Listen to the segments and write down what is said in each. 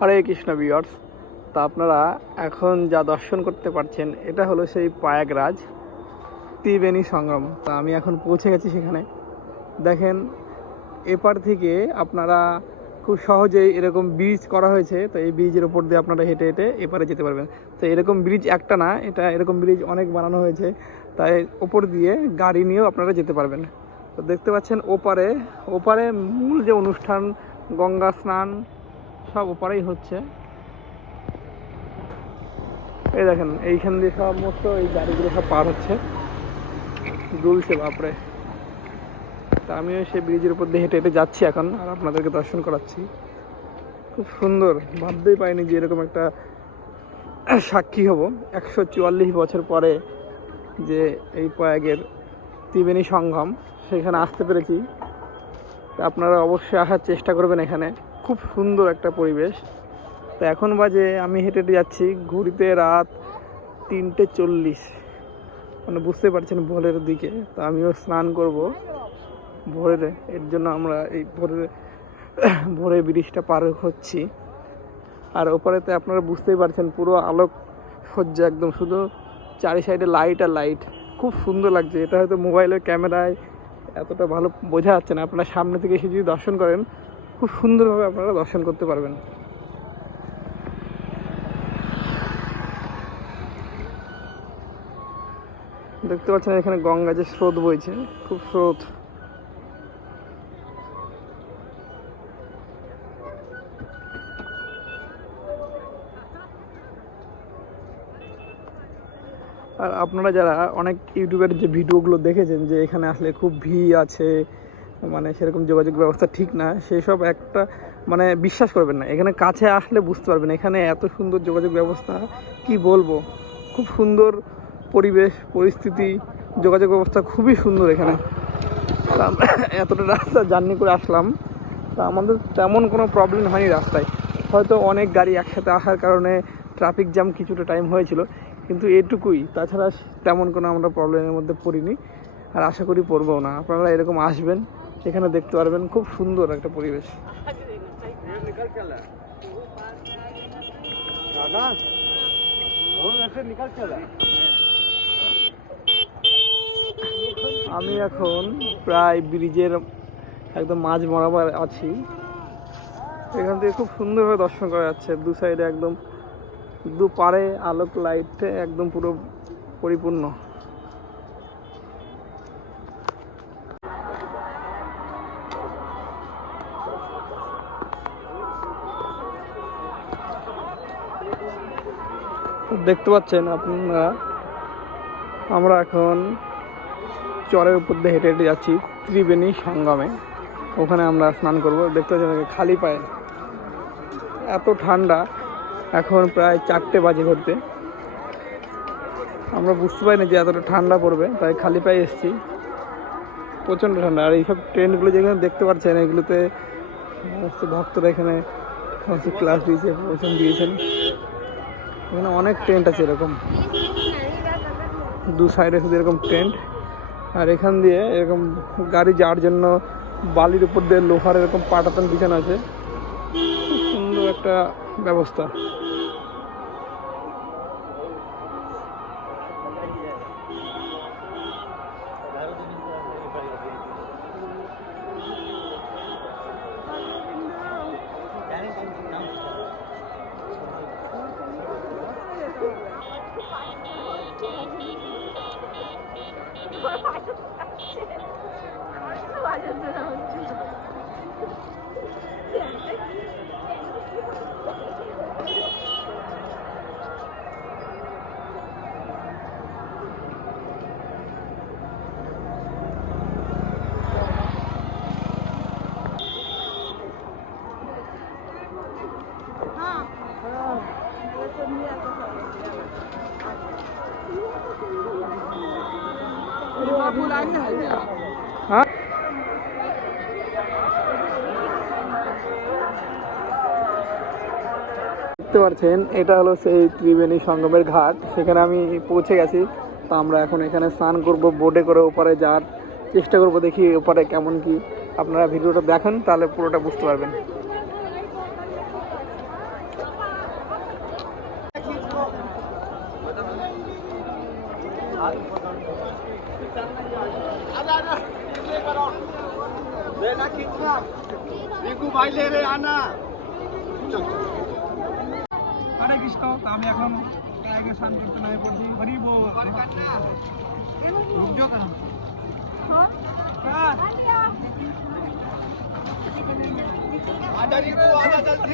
হরে কৃষ্ণ বিয়ার্স তা আপনারা এখন যা দর্শন করতে পারছেন, এটা হলো সেই পায়াগরাজ ত্রিবেণী সংগ্রাম তা আমি এখন পৌঁছে গেছি সেখানে। দেখেন, এপার থেকে আপনারা খুব সহজেই এরকম ব্রিজ করা হয়েছে, তো এই ব্রিজের উপর দিয়ে আপনারা হেঁটে হেঁটে এপারে যেতে পারবেন। তো এরকম ব্রিজ একটা না, এটা এরকম ব্রিজ অনেক বানানো হয়েছে, তাই ওপর দিয়ে গাড়ি নিয়েও আপনারা যেতে পারবেন। তো দেখতে পাচ্ছেন ওপারে ওপারে মূল যে অনুষ্ঠান, গঙ্গা স্নান সব ওপারেই হচ্ছে। এই দেখেন, এইখান দিয়ে সমস্ত এই গাড়িগুলো সব পার হচ্ছে। দুলছে, বাপরে। তা আমিও সেই ব্রিজের উপর দিয়ে হেঁটে হেঁটে যাচ্ছি এখন, আর আপনাদেরকে দর্শন করাচ্ছি। খুব সুন্দর, ভাবতেই পাইনি যে এরকম একটা সাক্ষী হব। একশো চুয়াল্লিশ বছর পরে যে এই প্রয়াগের ত্রিবেণী সঙ্গম, সেখানে আসতে পেরেছি। আপনারা অবশ্যই আসার চেষ্টা করবেন এখানে। খুব সুন্দর একটা পরিবেশ। তো এখন বাজে, আমি হেঁটে হেঁটে যাচ্ছি ঘুরিতে রাত তিনটে চল্লিশ। মানে বুঝতে পারছেন ভোরের দিকে। তো আমিও স্নান করব ভোরের, এর জন্য আমরা এই ভোরের, ভোরে ব্রিজটা পার হচ্ছি। আর ওপরেতে আপনারা বুঝতেই পারছেন, পুরো আলোক সজ্জা একদম, শুধু চারি সাইডে লাইট আর লাইট। খুব সুন্দর লাগছে, এটা হয়তো মোবাইলের ক্যামেরায় এতটা ভালো বোঝা যাচ্ছে না। আপনারা সামনে থেকে এসে যদি দর্শন করেন খুব সুন্দরভাবে আপনারা দর্শন করতে পারবেন। দেখতে পাচ্ছেন এখানে গঙ্গা যে স্রোত বইছে, খুব স্রোত। আর আপনারা যারা অনেক ইউটিউবের যে ভিডিওগুলো দেখেছেন যে এখানে আসলে খুব ভিড় আছে মানে সেরকম যোগাযোগ ব্যবস্থা ঠিক না, সেসব একটা মানে বিশ্বাস করবেন না। এখানে কাছে আসলে বুঝতে পারবেন, এখানে এত সুন্দর যোগাযোগ ব্যবস্থা, কি বলব? খুব সুন্দর পরিবেশ, পরিস্থিতি, যোগাযোগ ব্যবস্থা খুবই সুন্দর এখানে। এতটা রাস্তা জার্নি করে আসলাম, তা আমাদের তেমন কোনো প্রবলেম হয়নি রাস্তায়। হয়তো অনেক গাড়ি একসাথে আসার কারণে ট্রাফিক জ্যাম কিছুটা টাইম হয়েছিল, কিন্তু এটুকুই। তাছাড়া তেমন কোনো আমরা প্রবলেমের মধ্যে পড়িনি, আর আশা করি পড়ব না। আপনারা এরকম আসবেন সেখানে দেখতে পারবেন খুব সুন্দর একটা পরিবেশ। আমি এখন প্রায় ব্রিজের একদম মাঝ বরাবর আছি। এখান থেকে খুব সুন্দরভাবে দর্শন করা যাচ্ছে। দু সাইডে একদম দু পারে আলোক লাইটে একদম পুরো পরিপূর্ণ। দেখতে পাচ্ছেন আপনারা, আমরা এখন চরের উপর দিয়ে হেঁটে হেঁটে যাচ্ছি ত্রিবেণী সঙ্গমে। ওখানে আমরা স্নান করব। দেখতে পাচ্ছেন খালি পায়ে এত ঠান্ডা, এখন প্রায় চারটে বাজে ঘুরতে। আমরা বুঝতে পারিনি যে এতটা ঠান্ডা পড়বে, তাই খালি পায়ে এসেছি। প্রচণ্ড ঠান্ডা। আর এইসব ট্রেনগুলো যেখানে দেখতে পাচ্ছেন, এগুলোতে সমস্ত ভক্তরা এখানে, সমস্ত ক্লাস দিয়েছে প্রচুর দিয়েছেন। এখানে অনেক টেন্ট আছে এরকম। দু সাইডে শুধু এরকম টেন্ট। আর এখান দিয়ে এরকম গাড়ি যাওয়ার জন্য বালির উপর দিয়ে লোহার এরকম পাটাতন বিছানো আছে। খুব সুন্দর একটা ব্যবস্থা। 이걸봐야 지, 당 신, 당 신, 와이 셔? দেখতে পাচ্ছেন, এটা হলো সেই ত্রিবেণী সঙ্গমের ঘাট। সেখানে আমি পৌঁছে গেছি। তো আমরা এখন এখানে স্নান করব, বোটে করে ওপারে যাওয়ার চেষ্টা করব, দেখি ওপারে কেমন কি। আপনারা ভিডিওটা দেখেন, তাহলে পুরোটা বুঝতে পারবেন। আর भाई ले रहे आना হরে কৃষ্ণ তা আমি এখন আগে স্নান করতে নেমে পড়ছি হরি বল হ্যাঁ आजा रिंकू आजा जल्दी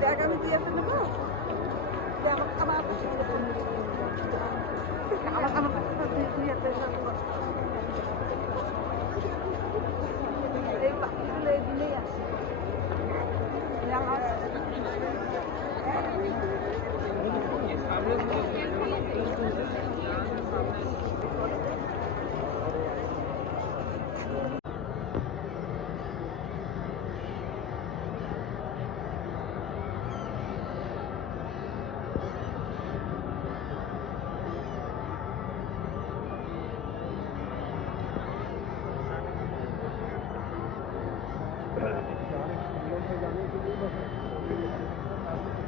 ব্যাগ আমি দিয়ে ফেলব আমার আমার আমার আমার পারবে